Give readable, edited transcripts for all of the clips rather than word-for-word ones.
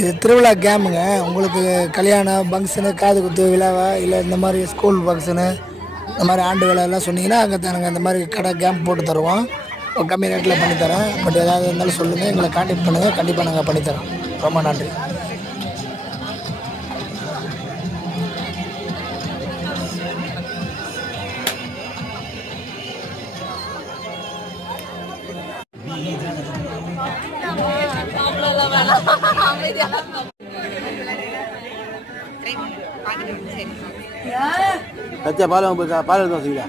இது திருவிழா கேமுங்க. உங்களுக்கு கல்யாணம், ஃபங்க்ஷனு, காது குத்து விழாவா, இல்லை இந்த மாதிரி ஸ்கூல் ஃபங்க்ஷனு, இந்த மாதிரி ஆண்டு விழாலாம் சொன்னீங்கன்னா, அங்கே நாங்கள் இந்த மாதிரி கடை கேம் போட்டு தருவோம். கம்மி ரேட்டில் பண்ணித்தரேன். பட் ஏதாவது இருந்தாலும் சொல்லுங்கள், எங்களை கான்டாக்ட் பண்ணுங்கள். கண்டிப்பாக நாங்கள் பண்ணித்தரோம். ரொம்ப நன்றி. கச்சா பால் தோசைங்களா?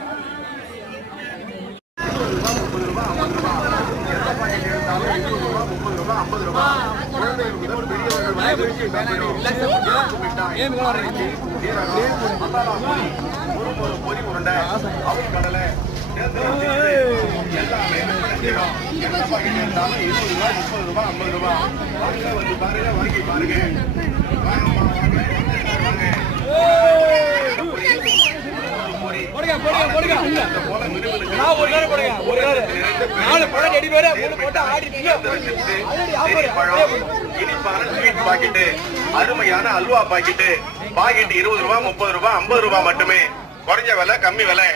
அருமையான அல்வா பாக்கெட்டு 20 ரூபா, 30 ரூபா, 50 ரூபா மட்டுமே. குறைஞ்ச விலை, கம்மி விலை.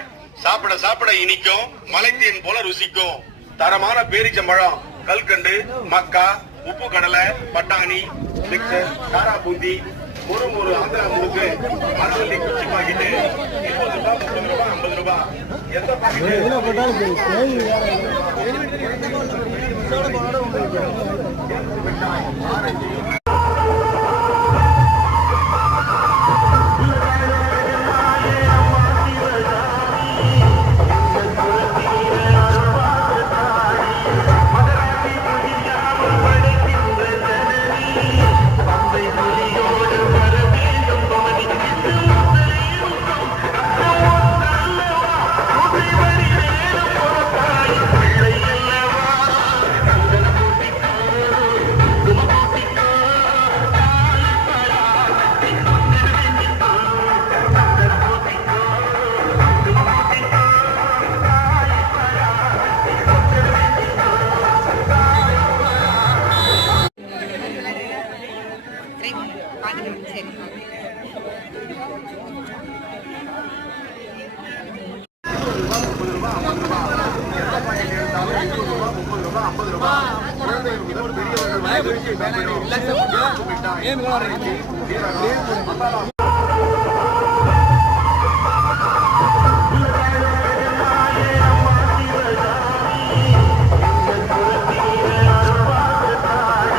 சாப்பிட சாப்பிட இனிக்கும், மலைத்தேன் போல ருசிக்கும். தரமான பேரிச்சம்பழம், கல்கண்டு, மக்கா, உப்பு கடலை, பட்டாணி, மிக்சர், காரா பூந்தி, ஒரு ஆந்திரா முறுக்கு, மரவள்ளி குச்சி பாக்கெட்டு 20 ரூபா, 30 ரூபா, 50 ரூபா. எந்த பாக்கெட்டு